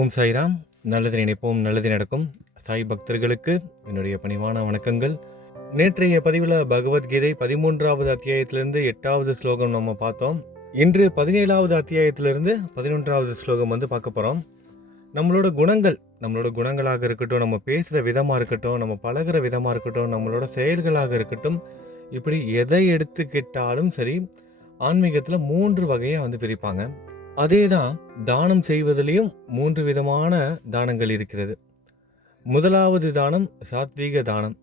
ஓம் சாய்ராம். நல்லது நினைப்போம், நல்லது நடக்கும். சாய் பக்தர்களுக்கு என்னுடைய பணிவான வணக்கங்கள். நேற்றைய பதிவில் பகவத்கீதை 13வது அத்தியாயத்திலிருந்து 8வது ஸ்லோகம் நம்ம பார்த்தோம். இன்று 17வது அத்தியாயத்திலிருந்து 11வது ஸ்லோகம் பார்க்க போகிறோம். நம்மளோட குணங்களாக இருக்கட்டும், நம்ம பேசுகிற விதமாக இருக்கட்டும், நம்ம பழகிற விதமாக இருக்கட்டும், நம்மளோட செயல்களாக இருக்கட்டும், இப்படி எதை எடுத்துக்கிட்டாலும் சரி, ஆன்மீகத்தில் 3 வகையாக பிரிப்பாங்க. அதே தான் தானம் செய்வதிலையும் 3 விதமான தானங்கள் இருக்கிறது. முதலாவது தானம் சாத்வீக தானம்.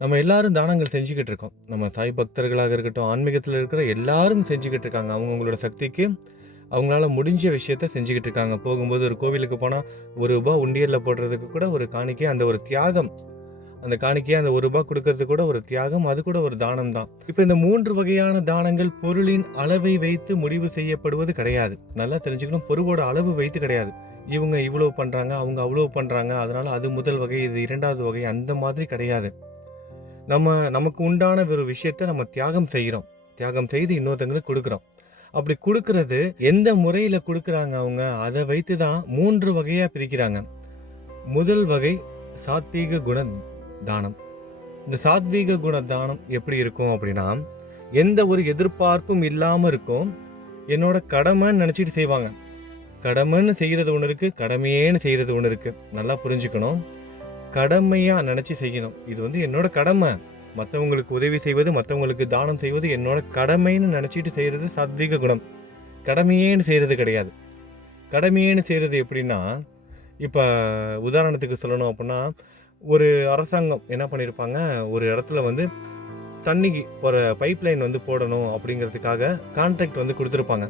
நம்ம எல்லாரும் தானங்கள் செஞ்சுக்கிட்டு இருக்கோம். நம்ம சாய் பக்தர்களாக இருக்கட்டும், ஆன்மீகத்தில் இருக்கிற எல்லாரும் செஞ்சுக்கிட்டு இருக்காங்க. அவங்கவுங்களோட சக்திக்கு அவங்களால முடிஞ்ச விஷயத்த செஞ்சுக்கிட்டு இருக்காங்க. போகும்போது ஒரு கோவிலுக்கு போனால் ₹1 உண்டியலில் போடுறதுக்கு கூட ஒரு காணிக்கை, அந்த ஒரு தியாகம், அந்த காணிக்கையை அந்த ₹1 கொடுக்கறது கூட ஒரு தியாகம், அது கூட ஒரு தானம் தான். இப்போ இந்த 3 வகையான தானங்கள் பொருளின் அளவை வைத்து முடிவு செய்யப்படுவது கிடையாது. நல்லா தெரிஞ்சுக்கணும், பொருளோட அளவு வைத்து கிடையாது. இவங்க இவ்வளவு பண்ணுறாங்க, அவங்க அவ்வளோ பண்ணுறாங்க, அதனால அது முதல் வகை, இது 2வது வகை, அந்த மாதிரி கிடையாது. நமக்கு உண்டான ஒரு விஷயத்த நம்ம தியாகம் செய்கிறோம். தியாகம் செய்து இன்னொருத்தங்களுக்கு கொடுக்குறோம். அப்படி கொடுக்கறது எந்த முறையில் கொடுக்குறாங்க அவங்க, அதை வைத்து தான் 3 வகையாக பிரிக்கிறாங்க. முதல் வகை சாத்வீக குண தானம். இந்த சாத்வீக குண தானம் எப்படி இருக்கும் அப்படின்னா, எந்த ஒரு எதிர்பார்ப்பும் இல்லாமல் இருக்கும். என்னோட கடமைன்னு நினச்சிட்டு செய்வாங்க. கடமைன்னு செய்கிறது ஒன்று இருக்குது, கடமையேன்னு செய்கிறது ஒன்று இருக்குது. நல்லா புரிஞ்சுக்கணும். கடமையாக நினச்சி செய்யணும். இது என்னோட கடமை. மற்றவங்களுக்கு உதவி செய்வது, மற்றவங்களுக்கு தானம் செய்வது என்னோட கடமைன்னு நினச்சிட்டு செய்கிறது சாத்வீக குணம். கடமையேன்னு செய்கிறது கிடையாது. கடமையேன்னு செய்கிறது எப்படின்னா, இப்போ உதாரணத்துக்கு சொல்லணும் அப்படின்னா, ஒரு அரசாங்கம் என்ன பண்ணியிருப்பாங்க, ஒரு இடத்துல தண்ணிக்கு போகிற பைப் லைன் போடணும் அப்படிங்கிறதுக்காக கான்ட்ராக்ட் கொடுத்துருப்பாங்க.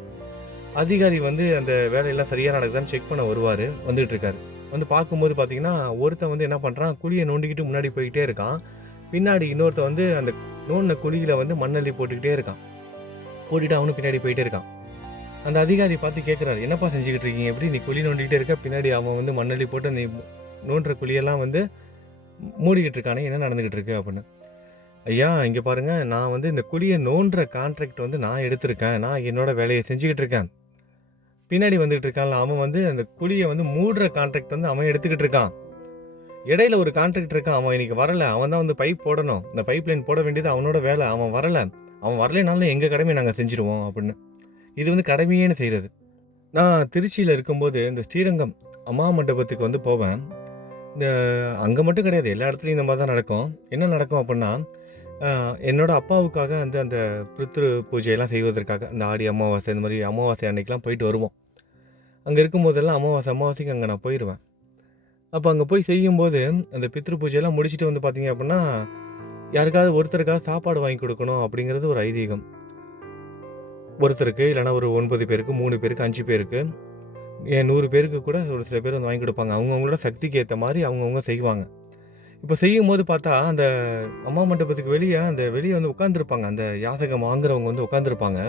அதிகாரி அந்த வேலையெல்லாம் சரியாக நடக்குதான்னு செக் பண்ண வருவார். வந்துகிட்ருக்காரு. பார்க்கும்போது பார்த்தீங்கன்னா, ஒருத்தன் என்ன பண்ணுறான், குழியை நோண்டிக்கிட்டு முன்னாடி போய்கிட்டே இருக்கான். பின்னாடி இன்னொருத்தன் அந்த நோண்டின குழியில் மண்ணள்ளி போட்டுக்கிட்டே இருக்கான். போட்டுட்டு அவனும் பின்னாடி போயிட்டே இருக்கான். அந்த அதிகாரி பார்த்து கேட்குறாரு, என்னப்பா செஞ்சுக்கிட்டு இருக்கீங்க, எப்படி நீ குழி நோண்டிக்கிட்டே இருக்க, பின்னாடி அவன் மண்ணள்ளி போட்டு நீ நோண்டுற குழியெல்லாம் மூடிக்கிட்டு இருக்கானே, என்ன நடந்துக்கிட்டு இருக்கு அப்படின்னு. ஐயா, இங்கே பாருங்கள், நான் இந்த குழியை நோண்டுற கான்ட்ராக்ட் நான் எடுத்திருக்கேன். நான் என்னோட வேலையை செஞ்சுக்கிட்டு இருக்கேன். பின்னாடி வந்துகிட்டு இருக்கான்ல, அவன் அந்த குழியை மூடுற கான்ட்ராக்ட் அவன் எடுத்துக்கிட்டு இருக்கான். இடையில ஒரு கான்ட்ராக்ட் இருக்கான், அவன் இன்னைக்கு வரலை. அவன் தான் பைப் போடணும், இந்த பைப் லைன் போட வேண்டியது அவனோட வேலை. அவன் வரலை. அவன் வரலைனாலும் எங்கள் கடமையை நாங்கள் செஞ்சுருவோம் அப்படின்னு. இது கடமையேன்னு செய்கிறது. நான் திருச்சியில் இருக்கும்போது இந்த ஸ்ரீரங்கம் அம்மா மண்டபத்துக்கு போவேன். இந்த அங்கே மட்டும் கிடையாது, எல்லா இடத்துலையும் இந்த மாதிரி தான் நடக்கும். என்ன நடக்கும் அப்படின்னா, என்னோடய அப்பாவுக்காக அந்த பித்ரு பூஜையெல்லாம் செய்வதற்காக இந்த ஆடி அமாவாசை, இந்த மாதிரி அமாவாசை அன்னைக்கெலாம் போயிட்டு வருவோம். அங்கே இருக்கும்போதெல்லாம் அமாவாசைக்கு அங்கே நான் போயிடுவேன். அப்போ அங்கே போய் செய்யும்போது அந்த பித்ரு பூஜையெல்லாம் முடிச்சுட்டு பார்த்தீங்க அப்படின்னா, யாருக்காவது ஒருத்தருக்காக சாப்பாடு வாங்கி கொடுக்கணும் அப்படிங்கிறது ஒரு ஐதீகம். ஒருத்தருக்கு, இல்லைனா ஒரு 9 பேருக்கு, 3 பேருக்கு, 5 பேருக்கு, 100 பேருக்கு கூட ஒரு சில பேர் வாங்கி கொடுப்பாங்க. அவங்கவுங்களோட சக்திக்கு ஏற்ற மாதிரி அவங்கவுங்க செய்வாங்க. இப்போ செய்யும்போது பார்த்தா, அந்த அம்மா மண்டபத்துக்கு வெளியே உட்காந்துருப்பாங்க. அந்த யாசகம் வாங்குறவங்க உட்காந்துருப்பாங்க.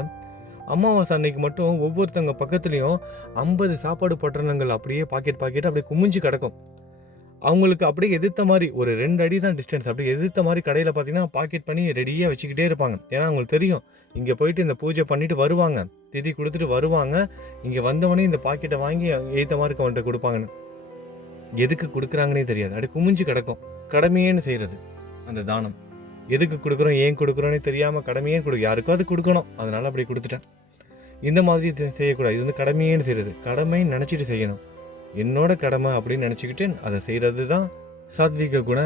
அமாவாசை அன்னைக்கு மட்டும் ஒவ்வொருத்தவங்க பக்கத்துலேயும் 50 சாப்பாடு பொட்டணங்கள் அப்படியே பாக்கெட் அப்படியே குமிஞ்சு கிடக்கும். அவங்களுக்கு அப்படியே எதிர்த்த மாதிரி ஒரு 2 அடி தான் டிஸ்டன்ஸ். அப்படியே எதிர்த்த மாதிரி கடையில் பார்த்தீங்கன்னா பாக்கெட் பண்ணி ரெடியாக வச்சுக்கிட்டே இருப்பாங்க. ஏன்னா அவங்களுக்கு தெரியும், இங்கே போயிட்டு இந்த பூஜை பண்ணிவிட்டு வருவாங்க, திதி கொடுத்துட்டு வருவாங்க, இங்கே வந்தவொடனே இந்த பாக்கெட்டை வாங்கி ஏற்ற மாதிரி அவன்கிட்ட கொடுப்பாங்கன்னு. எதுக்கு கொடுக்குறாங்கன்னே தெரியாது. அப்படியே குமிஞ்சு கிடக்கும். கடமையேன்னு செய்கிறது அந்த தானம். எதுக்கு கொடுக்குறோம், ஏன் கொடுக்குறோன்னே தெரியாமல் கடமையே யாருக்கும் அது கொடுக்கணும், அதனால் அப்படி கொடுத்துட்டேன். இந்த மாதிரி செய்யக்கூடாது. இது கடமையேன்னு செய்கிறது. கடமைன்னு நினச்சிட்டு செய்யணும். என்னோட கடமை அப்படின்னு நினச்சிக்கிட்டு அதை செய்கிறது தான் சாத்வீக குண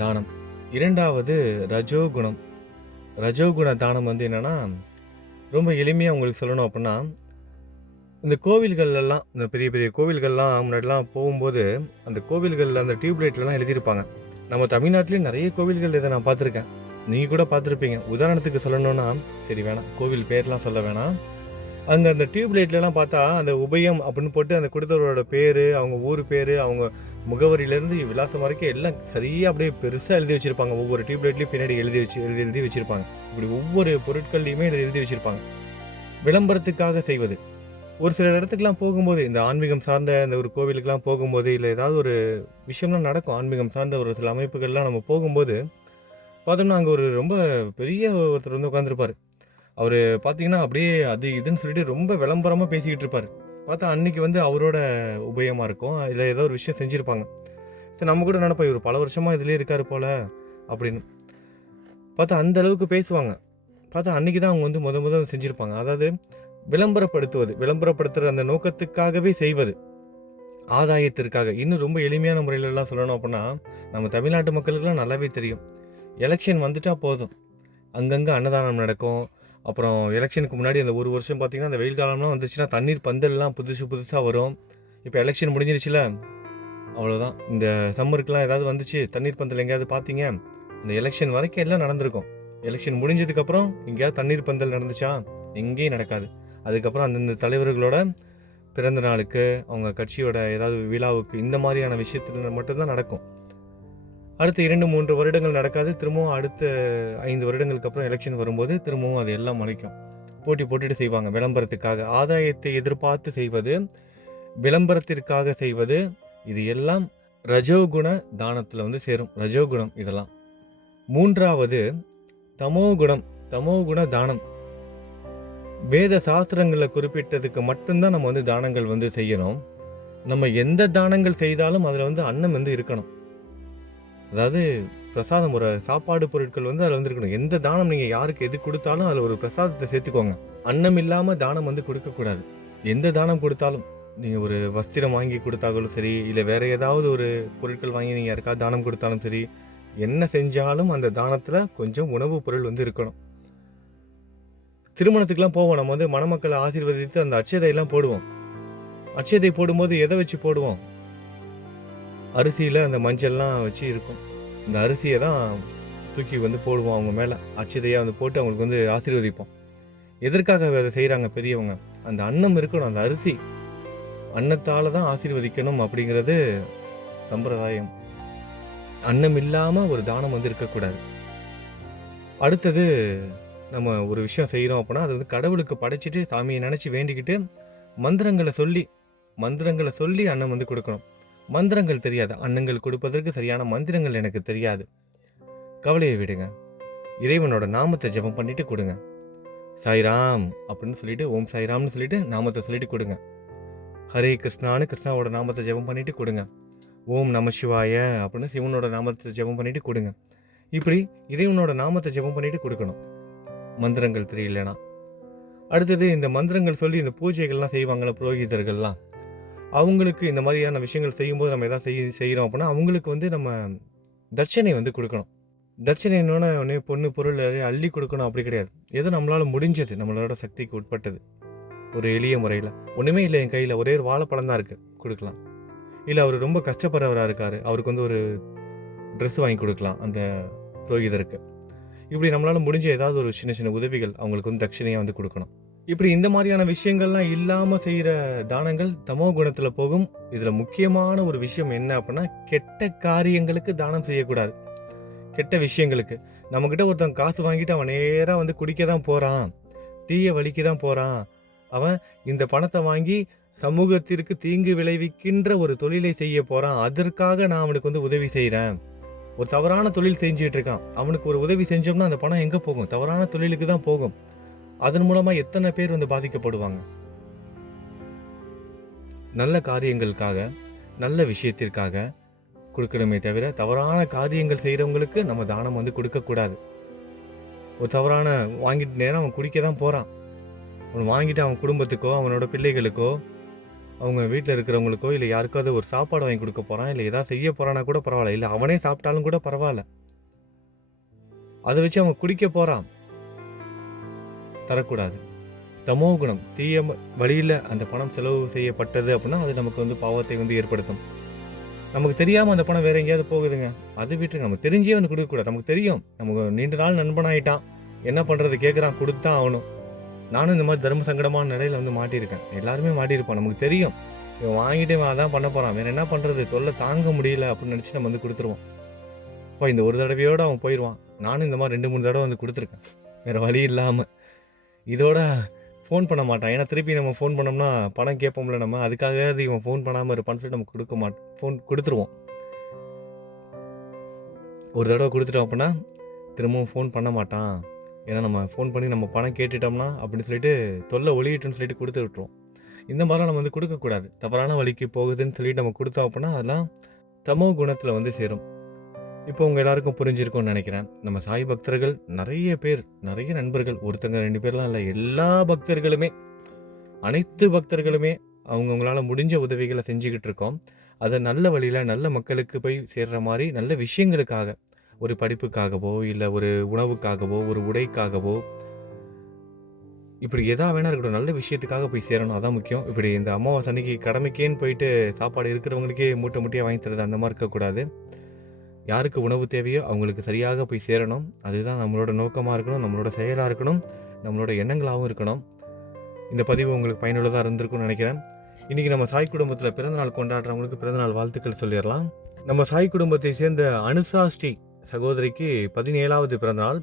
தானம். 2வது ரஜோகுணம். ரஜோகுண தானம் என்னென்னா, ரொம்ப எளிமையாக உங்களுக்கு சொல்லணும் அப்படின்னா, இந்த கோவில்கள்லாம், இந்த பெரிய பெரிய கோவில்கள்லாம் முன்னாடிலாம் போகும்போது அந்த கோவில்களில் அந்த டியூப்லைட்லாம் எழுதியிருப்பாங்க. நம்ம தமிழ்நாட்டிலேயும் நிறைய கோவில்கள் இதை நான் பார்த்துருக்கேன். நீங்கள் கூட பார்த்துருப்பீங்க. உதாரணத்துக்கு சொல்லணும்னா, சரி வேணாம், கோவில் பேர்லாம் சொல்ல வேணாம், அங்கே அந்த டியூப்லைட்லாம் பார்த்தா அந்த உபயம் அப்படின்னு போட்டு அந்த கொடுத்தவரோட பேர், அவங்க ஊர் பேர், அவங்க முகவரியிலேருந்து விலாசம் வரைக்கும் எல்லாம் சரியாக அப்படியே பெருசாக எழுதி வச்சுருப்பாங்க. ஒவ்வொரு டியூப்லைட்லேயும் பின்னாடி எழுதி வச்சுருப்பாங்க. இப்படி ஒவ்வொரு பொருட்கள்லையுமே எழுதி வச்சுருப்பாங்க. விளம்பரத்துக்காக செய்வது. ஒரு சில இடத்துக்குலாம் போகும்போது, இந்த ஆன்மீகம் சார்ந்த இந்த ஒரு கோவிலுக்கெலாம் போகும்போது, இல்லை ஏதாவது ஒரு விஷயம்லாம் நடக்கும், ஆன்மீகம் சார்ந்த ஒரு சில அமைப்புகள்லாம் நம்ம போகும்போது பார்த்தோம்னா, அங்கே ஒரு ரொம்ப பெரிய ஒருத்தர் உட்காந்துருப்பார். அவர் பார்த்தீங்கன்னா அப்படியே அது இதுன்னு சொல்லிட்டு ரொம்ப விளம்பரமாக பேசிக்கிட்டு இருப்பார். பார்த்தா அன்னைக்கு வந்து அவரோட உபயோகமாக இருக்கும். இல்லை ஏதோ ஒரு விஷயம் செஞ்சுருப்பாங்க. சரி, நம்ம கூட நினைப்போம் இவர் பல வருஷமாக இதுலேயே இருக்கார் போல் அப்படின்னு. பார்த்தா அந்த அளவுக்கு பேசுவாங்க. பார்த்தா அன்றைக்கி தான் அவங்க வந்து முதல் செஞ்சுருப்பாங்க. அதாவது விளம்பரப்படுத்துகிற அந்த நோக்கத்துக்காகவே செய்வது, ஆதாயத்திற்காக. இன்னும் ரொம்ப எளிமையான முறையிலலாம் சொல்லணும் அப்படின்னா, நம்ம தமிழ்நாட்டு மக்களுக்கெல்லாம் நல்லாவே தெரியும். எலெக்ஷன் வந்துட்டா போதும், அங்கங்கே அன்னதானம் நடக்கும். அப்புறம் எலெக்ஷனுக்கு முன்னாடி அந்த ஒரு வருஷம் பார்த்திங்கன்னா, அந்த வெயில் காலம்லாம் வந்துச்சுன்னா தண்ணீர் பந்தல்லாம் புதுசாக வரும். இப்போ எலெக்ஷன் முடிஞ்சிருச்சுல, அவ்வளோதான். இந்த சம்மருக்குலாம் ஏதாவது வந்துச்சு, தண்ணீர் பந்தல் எங்கேயாவது பார்த்தீங்க, இந்த எலெக்ஷன் வரைக்கும் எல்லாம் நடந்திருக்கும். எலெக்ஷன் முடிஞ்சதுக்கப்புறம் எங்கேயாவது தண்ணீர் பந்தல் நடந்துச்சா? எங்கேயும் நடக்காது. அதுக்கப்புறம் அந்தந்த தலைவர்களோட பிறந்த நாளுக்கு, அவங்க கட்சியோட ஏதாவது விழாவுக்கு, இந்த மாதிரியான விஷயத்துல மட்டும்தான் நடக்கும். அடுத்த 2-3 வருடங்கள் நடக்காது. திரும்பவும் அடுத்த 5 வருடங்களுக்கு அப்புறம் எலெக்ஷன் வரும்போது திரும்பவும் அது எல்லாம் முளைக்கும். போட்டுட்டு செய்வாங்க விளம்பரத்துக்காக. ஆதாயத்தை எதிர்பார்த்து செய்வது, விளம்பரத்திற்காக செய்வது, இது எல்லாம் ரஜோகுண தானத்தில் வந்து சேரும். ரஜோகுணம் இதெல்லாம். 3வது தமோகுண தானம். வேத சாஸ்திரங்களில் குறிப்பிட்டதுக்கு மட்டும்தான் நம்ம வந்து தானங்கள் வந்து செய்யணும். நம்ம எந்த தானங்கள் செய்தாலும் அதில் வந்து அன்னம் வந்து இருக்கணும். அதாவது பிரசாதம், ஒரு சாப்பாடு பொருட்கள் வந்து அதில் வந்து இருக்கணும். எந்த தானம் நீங்கள் யாருக்கு எது கொடுத்தாலும் அதில் ஒரு பிரசாதத்தை சேர்த்துக்கோங்க. அன்னம் இல்லாமல் தானம் வந்து கொடுக்கக்கூடாது. எந்த தானம் கொடுத்தாலும், நீங்கள் ஒரு வஸ்திரம் வாங்கி கொடுத்தாலும் சரி, இல்லை வேறு ஏதாவது ஒரு பொருட்கள் வாங்கி நீங்கள் யாருக்காவது தானம் கொடுத்தாலும் சரி, என்ன செஞ்சாலும் அந்த தானத்தில் கொஞ்சம் உணவுப் பொருள் வந்து இருக்கணும். திருமணத்துக்குலாம் போவோம், நம்ம வந்து மணமக்களை ஆசீர்வதித்து அந்த அட்சதையெல்லாம் போடுவோம். அட்சதை போடும்போது எதை வச்சு போடுவோம்? அரிசியில் அந்த மஞ்சள்லாம் வச்சு இருக்கும். இந்த அரிசியை தான் தூக்கி வந்து போடுவோம் அவங்க மேலே, அட்சதையாக வந்து போட்டு அவங்களுக்கு வந்து ஆசீர்வதிப்போம். எதற்காக அதை செய்கிறாங்க பெரியவங்க? அந்த அன்னம் இருக்கணும், அந்த அரிசி அன்னத்தால் தான் ஆசீர்வதிக்கணும் அப்படிங்கிறது சம்பிரதாயம். அன்னம் இல்லாமல் ஒரு தானம் வந்து இருக்கக்கூடாது. அடுத்தது, நம்ம ஒரு விஷயம் செய்கிறோம் அப்படின்னா அது வந்து கடவுளுக்கு படைச்சிட்டு சாமியை நினச்சி வேண்டிக்கிட்டு மந்திரங்களை சொல்லி அன்னம் வந்து கொடுக்கணும். மந்திரங்கள் தெரியாது, அன்னங்கள் கொடுப்பதற்கு சரியான மந்திரங்கள் எனக்கு தெரியாது, கவலையை விடுங்க. இறைவனோட நாமத்தை ஜெபம் பண்ணிட்டு கொடுங்க. சாய்ராம் அப்படின்னு சொல்லிட்டு, ஓம் சாய்ராம்னு சொல்லிட்டு நாமத்தை சொல்லிட்டு கொடுங்க. ஹரே கிருஷ்ணான்னு கிருஷ்ணாவோட நாமத்தை ஜெபம் பண்ணிட்டு கொடுங்க. ஓம் நம சிவாய அப்படின்னு சிவனோட நாமத்தை ஜெபம் பண்ணிட்டு கொடுங்க. இப்படி இறைவனோட நாமத்தை ஜெபம் பண்ணிட்டு கொடுக்கணும், மந்திரங்கள் தெரியலனா. அடுத்தது, இந்த மந்திரங்கள் சொல்லி இந்த பூஜைகள்லாம் செய்வாங்கள்ல புரோகிதர்கள்லாம், அவங்களுக்கு இந்த மாதிரியான விஷயங்கள் செய்யும்போது நம்ம எதாவது செய்கிறோம் அப்படின்னா அவங்களுக்கு வந்து நம்ம தட்சணை வந்து கொடுக்கணும். தட்சணைன்னு உடனே பொண்ணு பொருள் அள்ளி கொடுக்கணும் அப்படி கிடையாது. ஏதோ நம்மளால் முடிஞ்சது, நம்மளோட சக்திக்கு உட்பட்டது, ஒரு எளிய முறையில். ஒன்றுமே இல்லை, என் கையில் ஒரே ஒரு வாழைப்பழம் தான் இருக்குது, கொடுக்கலாம். இல்லை அவர் ரொம்ப கஷ்டப்படுறவராக இருக்கார், அவருக்கு வந்து ஒரு ட்ரெஸ் வாங்கி கொடுக்கலாம் அந்த புரோகிதருக்கு. இப்படி நம்மளால் முடிஞ்ச ஏதாவது ஒரு சின்ன சின்ன உதவிகள் அவங்களுக்கு வந்து தட்சணையாக வந்து கொடுக்கணும். இப்படி இந்த மாதிரியான விஷயங்கள்லாம் இல்லாமல் செய்கிற தானங்கள் தமோ குணத்தில் போகும். இதில் முக்கியமான ஒரு விஷயம் என்ன அப்படின்னா, கெட்ட காரியங்களுக்கு தானம் செய்யக்கூடாது. கெட்ட விஷயங்களுக்கு. நம்மக்கிட்ட ஒருத்தன் காசு வாங்கிட்டு அவன் நேராக வந்து குடிக்க தான் போகிறான், தீய வலிக்கு தான் போகிறான், அவன் இந்த பணத்தை வாங்கி சமூகத்திற்கு தீங்கு விளைவிக்கின்ற ஒரு தொழிலை செய்ய போகிறான், அதற்காக நான் அவனுக்கு வந்து உதவி செய்கிறேன். ஒரு தவறான தொழில் செஞ்சுட்டு இருக்கான், அவனுக்கு ஒரு உதவி செஞ்சோம்னா அந்த பணம் எங்கே போகும்? தவறான தொழிலுக்கு தான் போகும். அதன் மூலமாக எத்தனை பேர் வந்து பாதிக்கப்படுவாங்க? நல்ல காரியங்களுக்காக, நல்ல விஷயத்திற்காக கொடுக்கணுமே தவிர, தவறான காரியங்கள் செய்கிறவங்களுக்கு நம்ம தானம் வந்து கொடுக்கக்கூடாது. ஒரு தவறான வாங்கிட்டு நேரம் அவன் குடிக்க தான் போகிறான், அவன் வாங்கிட்டு அவன் குடும்பத்துக்கோ அவனோட பிள்ளைகளுக்கோ அவங்க வீட்டில் இருக்கிறவங்களுக்கோ இல்லை யாருக்காவது ஒரு சாப்பாடு வாங்கி கொடுக்க போகிறான், இல்லை எதாவது செய்ய போகிறான்னா கூட பரவாயில்ல, இல்லை அவனே சாப்பிட்டாலும் கூட பரவாயில்ல, அதை வச்சு அவன் குடிக்க போகிறான், தரக்கூடாது. தமோ குணம், தீய வழியில் அந்த பணம் செலவு செய்யப்பட்டது அப்படின்னா அது நமக்கு வந்து பாவத்தை வந்து ஏற்படுத்தும். நமக்கு தெரியாமல் அந்த பணம் வேற எங்கேயாவது போகுதுங்க, அது வீட்டுக்கு நம்ம தெரிஞ்சே வந்து கொடுக்கக்கூடாது. நமக்கு தெரியும், நமக்கு நீண்ட நாள் நண்பனாயிட்டான், என்ன பண்ணுறது, கேட்குறான், கொடுத்தா ஆகணும். நானும் இந்த மாதிரி தர்ம சங்கடமான நிலையில் வந்து மாட்டியிருக்கேன், எல்லாருமே மாட்டியிருப்போம். நமக்கு தெரியும் இவன் வாங்கிட்டு இவன் அதான் பண்ண போகிறான், வேறு என்ன பண்ணுறது, தொல்லை தாங்க முடியல அப்படின்னு நினச்சி நம்ம வந்து கொடுத்துருவோம். இப்போ இந்த ஒரு தடவையோடு அவன் போயிடுவான். நானும் இந்த மாதிரி 2-3 தடவை வந்து கொடுத்துருக்கேன், வேறு வழி இல்லாமல். இதோட ஃபோன் பண்ண மாட்டான், ஏன்னா திருப்பி நம்ம ஃபோன் பண்ணோம்னா பணம் கேட்போம்ல நம்ம, அதுக்காக இவன் ஃபோன் பண்ணாமல் இருப்பான்னு சொல்லிட்டு நம்ம கொடுக்க மாட்டோம், ஃபோன் கொடுத்துருவோம். ஒரு தடவை கொடுத்துட்டோம் அப்படின்னா திரும்பவும் ஃபோன் பண்ண மாட்டான், ஏன்னா நம்ம ஃபோன் பண்ணி நம்ம பணம் கேட்டுட்டோம்னா அப்படின்னு சொல்லிட்டு தொல்லை ஒழியிட்டுன்னு சொல்லிட்டு கொடுத்து விட்டுருவோம். இந்த மாதிரிலாம் நம்ம வந்து கொடுக்கக்கூடாது. தவறான வழிக்கு போகுதுன்னு சொல்லிட்டு நம்ம கொடுத்தோம் அப்படின்னா, அதெல்லாம் தமோ குணத்தில் வந்து சேரும். இப்போ உங்கள் எல்லாருக்கும் புரிஞ்சிருக்கும்னு நினைக்கிறேன். நம்ம சாய் பக்தர்கள் நிறைய பேர், நிறைய நண்பர்கள், ஒருத்தங்க 2 பேர்லாம் இல்லை, எல்லா பக்தர்களுமே, அனைத்து பக்தர்களுமே அவங்கவுங்களால முடிஞ்ச உதவிகளை செஞ்சுக்கிட்டு இருக்கோம். அதை நல்ல வழியில் நல்ல மக்களுக்கு போய் சேர்ற மாதிரி நல்ல விஷயங்களுக்காக, ஒரு படிப்புக்காகவோ இல்லை ஒரு உணவுக்காகவோ ஒரு உடைக்காகவோ இப்படி எதா வேணா இருக்கட்டும், நல்ல விஷயத்துக்காக போய் சேரணும். அதான் முக்கியம். இப்படி இந்த அமாவாசை அன்னைக்கு கடமைக்கேன்னு போயிட்டு சாப்பாடு இருக்கிறவங்களுக்கே மூட்டை மூட்டையாக வாங்கி தரது அந்த மாதிரி இருக்கக்கூடாது. யாருக்கு உணவு தேவையோ அவங்களுக்கு சரியாக போய் சேரணும். அதுதான் நம்மளோட நோக்கமாக இருக்கணும், நம்மளோட செயலாக இருக்கணும், நம்மளோட எண்ணங்களாகவும் இருக்கணும். இந்த பதிவு உங்களுக்கு பயனுள்ளதாக இருந்திருக்கும்னு நினைக்கிறேன். இன்றைக்கி நம்ம சாய் குடும்பத்தில் பிறந்தநாள் கொண்டாடுறவங்களுக்கு பிறந்தநாள் வாழ்த்துக்கள் சொல்லிடலாம். நம்ம சாய் குடும்பத்தை சேர்ந்த அனுஷா ஸ்ரீ சகோதரிக்கு 17வது பிறந்தநாள்.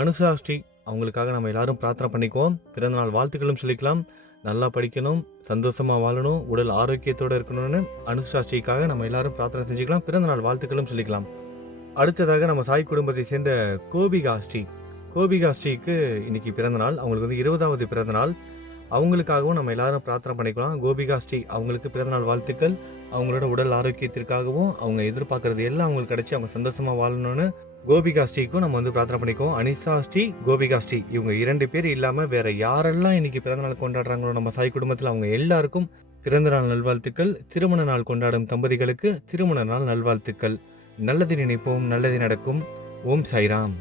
அனுஷா ஸ்ரீ அவங்களுக்காக நம்ம எல்லாரும் பிரார்த்தனை பண்ணிக்குவோம். பிறந்தநாள் வாழ்த்துக்களும் சொல்லிக்கலாம். நல்லா படிக்கணும், சந்தோஷமாக வாழணும், உடல் ஆரோக்கியத்தோடு இருக்கணும்னு அனுஷா ஸ்ரீக்காக நம்ம எல்லாரும் பிரார்த்தனை செஞ்சுக்கலாம். பிறந்தநாள் வாழ்த்துக்களும் சொல்லிக்கலாம். அடுத்ததாக நம்ம சாய் குடும்பத்தை சேர்ந்த கோபிகா ஸ்ரீக்கு இன்னைக்கு பிறந்தநாள். அவங்களுக்கு வந்து 20வது பிறந்தநாள். அவங்களுக்காகவும் நம்ம எல்லாரும் பிரார்த்தனை பண்ணிக்கலாம். கோபிகா ஸ்ரீ அவங்களுக்கு பிறந்தநாள் வாழ்த்துக்கள். அவங்களோட உடல் ஆரோக்கியத்திற்காகவும் அவங்க எதிர்பார்க்கறது எல்லாம் அவங்களுக்கு கிடைச்சி அவங்க சந்தோஷமாக வாழணும்னு கோபிகா ஸ்ரீக்கும் நம்ம வந்து பிரார்த்தனை பண்ணிக்குவோம். அனிஷா ஸ்ரீ, கோபிகா ஸ்ரீ இவங்க 2 பேர் இல்லாமல் வேற யாரெல்லாம் இன்னைக்கு பிறந்தநாள் கொண்டாடுறாங்களோ நம்ம சாய் குடும்பத்தில் அவங்க எல்லாருக்கும் பிறந்தநாள் நல்வாழ்த்துக்கள். திருமண நாள் கொண்டாடும் தம்பதிகளுக்கு திருமண நாள் நல்வாழ்த்துக்கள். நல்லது நினைப்போம், நல்லது நடக்கும். ஓம் சாய்ராம்.